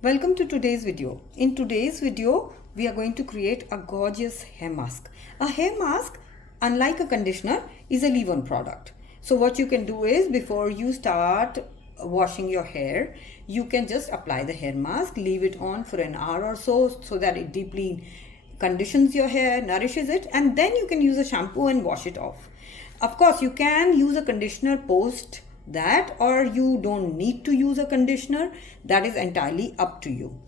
Welcome to today's video. In today's video, we are going to create a gorgeous hair mask. A hair mask, unlike a conditioner, is a leave-on product. So what you can do is before you start washing your hair, you can just apply the hair mask, leave it on for an hour or so that it deeply conditions your hair, nourishes it, and then you can use a shampoo and wash it off. Of course, you can use a conditioner post that, or you don't need to use a conditioner. That is entirely up to you.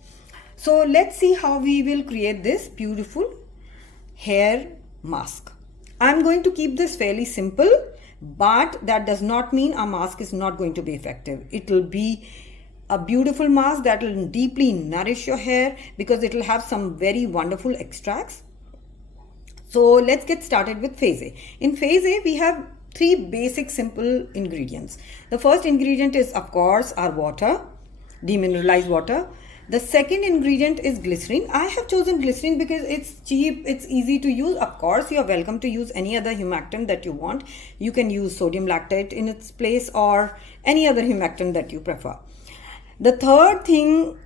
So let's see how we will create this beautiful hair mask. I'm going to keep this fairly simple, but that does not mean our mask is not going to be effective. It will be a beautiful mask that will deeply nourish your hair because it will have some very wonderful extracts. So let's get started with phase A. In phase A, we have three basic simple ingredients. The first ingredient is, of course, our water, demineralized water. The second ingredient is glycerin. I have chosen glycerin because it's cheap, it's easy to use. Of course, you are welcome to use any other humectant that you want. You can use sodium lactate in its place or any other humectant that you prefer. The third thing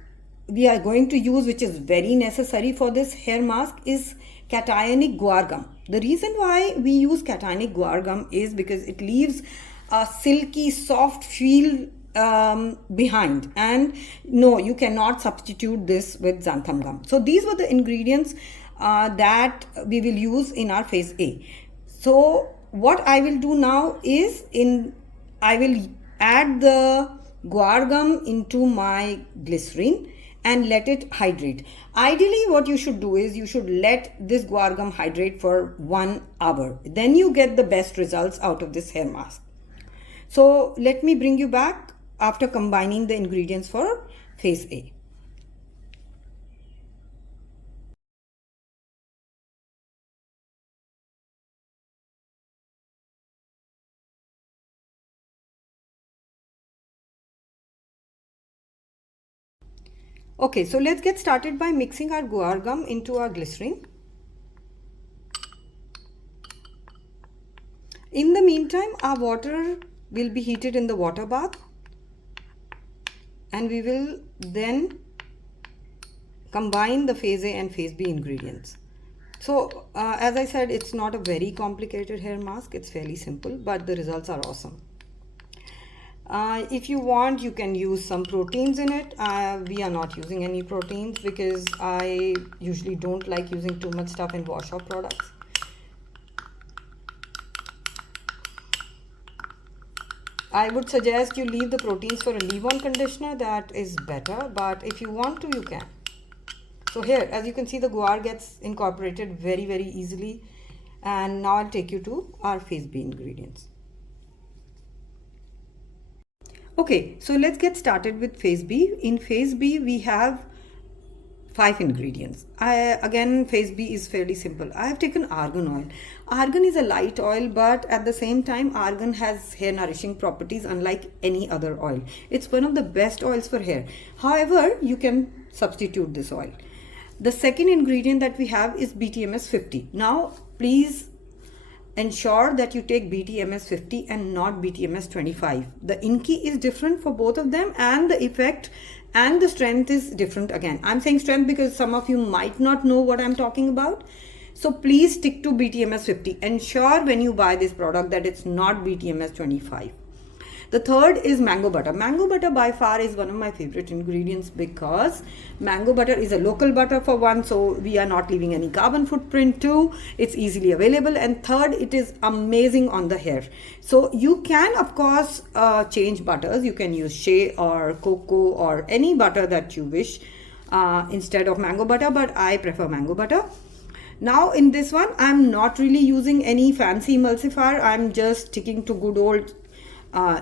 we are going to use, which is very necessary for this hair mask, is cationic guar gum. The reason why we use cationic guar gum is because it leaves a silky, soft feel behind, and no, you cannot substitute this with xanthan gum. So these were the ingredients that we will use in our phase A. So what I will do now is I will add the guar gum into my glycerin and let it hydrate. Ideally, what you should do is you should let this guar gum hydrate for 1 hour. Then you get the best results out of this hair mask. So let me bring you back after combining the ingredients for phase A. Okay, so let's get started by mixing our guar gum into our glycerin. In the meantime, our water will be heated in the water bath, and we will then combine the phase A and phase B ingredients. So as I said, it's not a very complicated hair mask. It's fairly simple, but the results are awesome. If you want, you can use some proteins in it. We are not using any proteins because I usually don't like using too much stuff in wash off products. I would suggest you leave the proteins for a leave-on conditioner. That is better, but if you want to, you can. So here, as you can see, the guar gets incorporated very, very easily. And now I'll take you to our phase B ingredients. Okay, so let's get started with phase B. In phase B, we have 5 ingredients. Again, phase B is fairly simple. I have taken argan oil. Argan is a light oil, but at the same time, argan has hair nourishing properties unlike any other oil. It's one of the best oils for hair. However, you can substitute this oil. The second ingredient that we have is BTMS 50. Now, please ensure that you take BTMS 50 and not BTMS 25. The inky is different for both of them, and the effect and the strength is different again. I'm saying strength because some of you might not know what I'm talking about. So please stick to BTMS 50. Ensure when you buy this product that it's not BTMS 25. The third is mango butter. Mango butter by far is one of my favorite ingredients because mango butter is a local butter for one, so we are not leaving any carbon footprint too. It's easily available, and third, it is amazing on the hair. So you can of course change butters. You can use shea or cocoa or any butter that you wish instead of mango butter, but I prefer mango butter. Now in this one, I'm not really using any fancy emulsifier. I'm just sticking to good old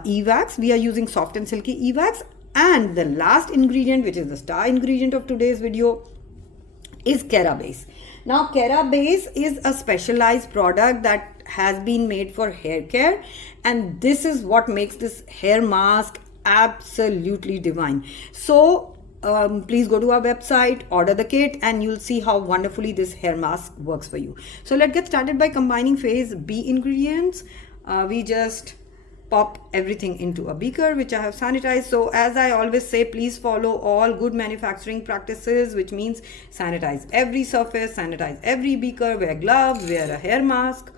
E-wax. We are using soft and silky E-wax. And the last ingredient, which is the star ingredient of today's video, is Kera Base. Now Kera Base is a specialized product that has been made for hair care, and this is what makes this hair mask absolutely divine. So please go to our website, order the kit, and you'll see how wonderfully this hair mask works for you. So let's get started by combining phase B ingredients. We just pop everything into a beaker which I have sanitized. So as I always say, please follow all good manufacturing practices, which means sanitize every surface, sanitize every beaker, wear gloves, wear a hair mask,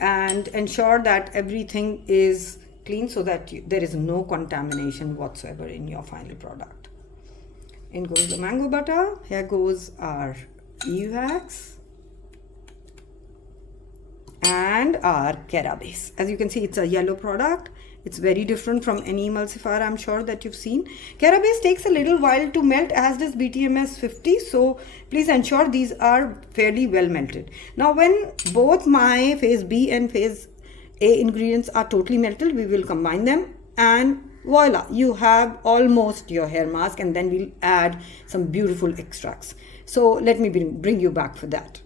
and ensure that everything is clean so that there is no contamination whatsoever in your final product. In goes the mango butter. Here goes our e-wax and our Kera base. As you can see, it's a yellow product. It's very different from any emulsifier I'm sure that you've seen. Kera base takes a little while to melt, as does BTMS 50. So please ensure these are fairly well melted. Now when both my phase B and phase A ingredients are totally melted, we will combine them and voila, you have almost your hair mask, and then we'll add some beautiful extracts. So let me bring you back for that.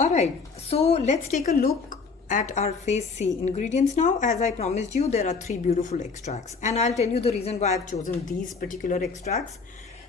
Alright, so let's take a look at our phase C ingredients now. As I promised you, there are 3 beautiful extracts, and I'll tell you the reason why I've chosen these particular extracts.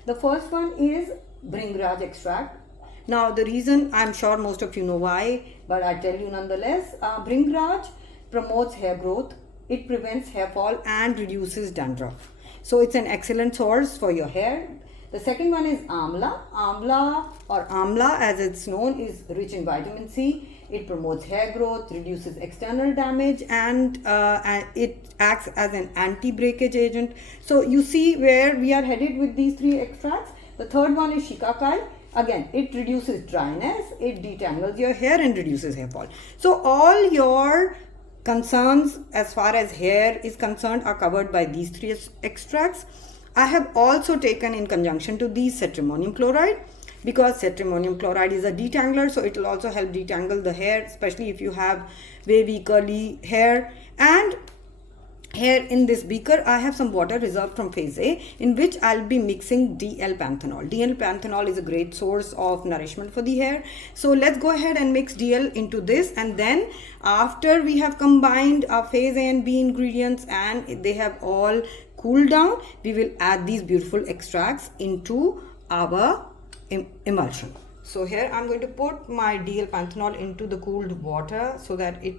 The first one is Bhringraj extract. Now the reason, I'm sure most of you know why, but I'll tell you nonetheless. Bhringraj promotes hair growth, it prevents hair fall and reduces dandruff. So it's an excellent source for your hair. The second one is Amla. Amla, or Amla as it's known, is rich in vitamin C. It promotes hair growth, reduces external damage, and it acts as an anti-breakage agent. So you see where we are headed with these 3 extracts. The third one is Shikakai. Again, it reduces dryness, it detangles your hair and reduces hair fall. So all your concerns as far as hair is concerned are covered by these 3 extracts. I have also taken in conjunction to these cetrimonium chloride, because cetrimonium chloride is a detangler, so it will also help detangle the hair, especially if you have wavy curly hair. And here in this beaker I have some water reserved from phase A, in which I'll be mixing DL panthenol. DL panthenol is a great source of nourishment for the hair. So let's go ahead and mix DL into this, and then after we have combined our phase A and B ingredients and they have all cooled down, we will add these beautiful extracts into our emulsion. So here I'm going to put my DL panthenol into the cooled water so that it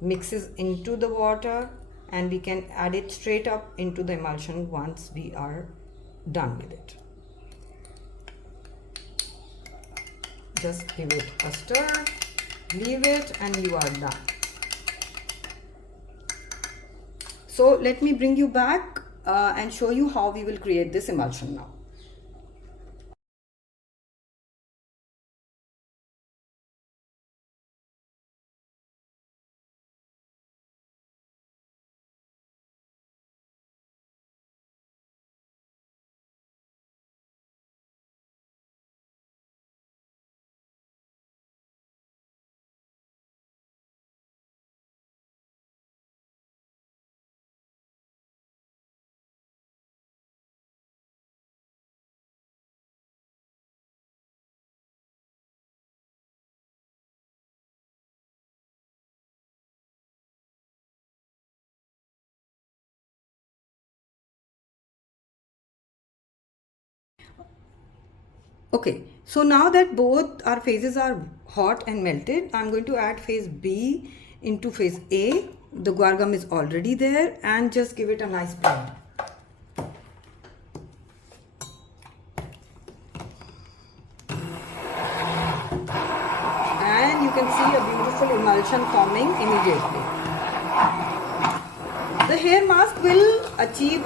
mixes into the water, and we can add it straight up into the emulsion once we are done with it. Just give it a stir, leave it, and you are done. So let me bring you back and show you how we will create this emulsion now. Okay, so now that both our phases are hot and melted, I'm going to add phase B into phase A. The guar gum is already there, and just give it a nice blend. And you can see a beautiful emulsion forming immediately. The hair mask will achieve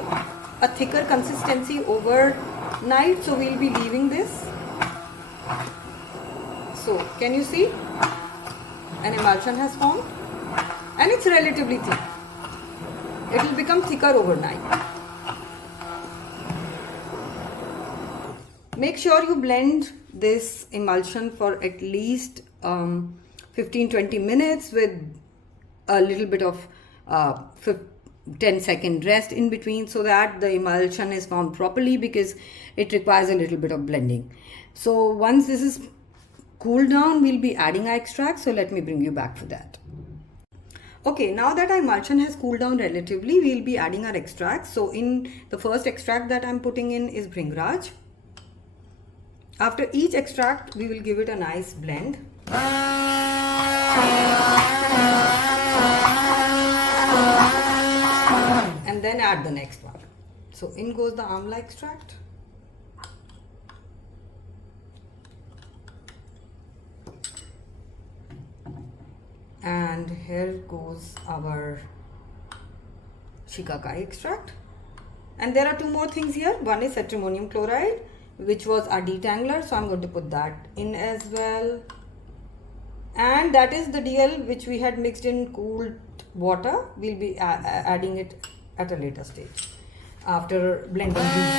a thicker consistency overnight, so we'll be leaving this. So can you see an emulsion has formed, and it's relatively thick. It will become thicker overnight. Make sure you blend this emulsion for at least 15-20 minutes with a little bit of 10-second rest in between, so that the emulsion is formed properly, because it requires a little bit of blending. So once this is cooled down, we'll be adding our extract. So let me bring you back for that. Okay, now that our emulsion has cooled down relatively, we'll be adding our extracts. So in the first extract that I'm putting in is Bhringraj. After each extract, we will give it a nice blend. add the next one. So in goes the amla extract. And here goes our shikakai extract. And there are two more things here. One is cetrimonium chloride, which was a detangler, so I'm going to put that in as well. And that is the DL which we had mixed in cooled water. We'll be adding it at a later stage after blending these.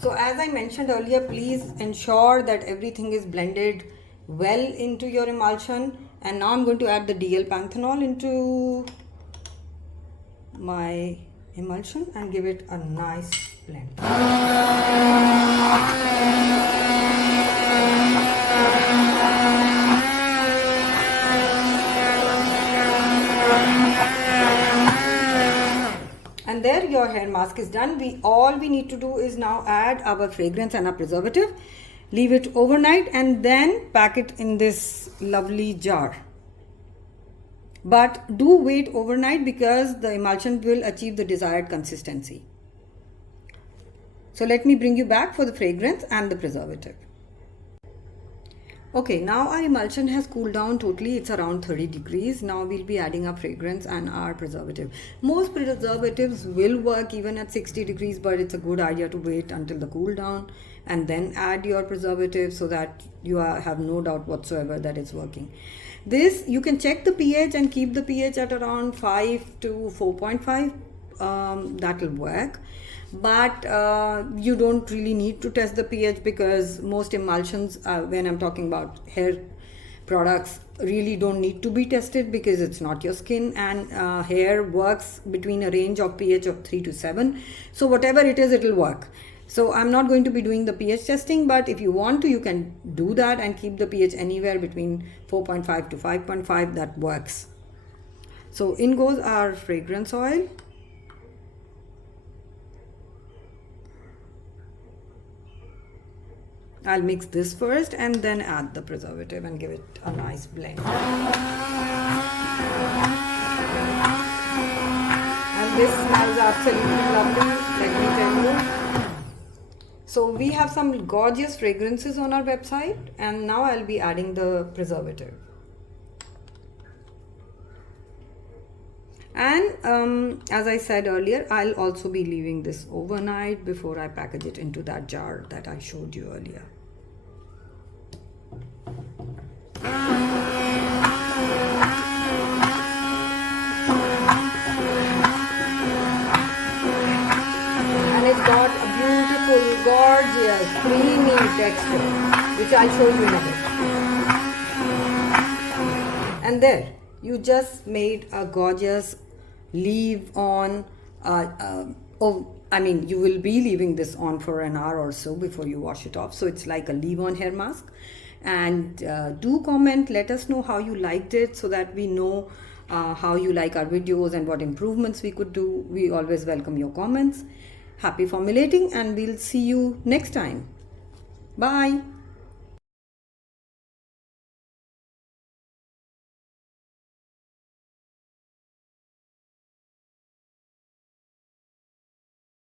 So as I mentioned earlier, please ensure that everything is blended well into your emulsion. And now I'm going to add the DL panthenol into my emulsion and give it a nice blend. And there your hair mask is done. All we need to do is now add our fragrance and our preservative, leave it overnight, and then pack it in this lovely jar. But do wait overnight because the emulsion will achieve the desired consistency. So let me bring you back for the fragrance and the preservative. Okay, now our emulsion has cooled down totally. It's around 30 degrees. Now we'll be adding our fragrance and our preservative. Most preservatives will work even at 60 degrees, but it's a good idea to wait until the cool down and then add your preservative so that you have no doubt whatsoever that it's working. This, you can check the pH and keep the pH at around 5 to 4.5. That will work. But you don't really need to test the pH because most emulsions, when I'm talking about hair products, really don't need to be tested because it's not your skin, and hair works between a range of pH of 3 to 7. So whatever it is, it will work. So I'm not going to be doing the pH testing, but if you want to, you can do that and keep the pH anywhere between 4.5 to 5.5. That works. So in goes our fragrance oil. I'll mix this first and then add the preservative and give it a nice blend. And this smells absolutely lovely, let me tell you. So we have some gorgeous fragrances on our website, and now I'll be adding the preservative. And as I said earlier, I'll also be leaving this overnight before I package it into that jar that I showed you earlier. And it's got a beautiful, gorgeous, creamy texture, which I'll show you in a bit. And there, you just made a gorgeous leave-on. You will be leaving this on for an hour or so before you wash it off. So it's like a leave-on hair mask. And do comment, let us know how you liked it so that we know how you like our videos and what improvements we could do. We always welcome your comments. Happy formulating, and we'll see you next time. Bye.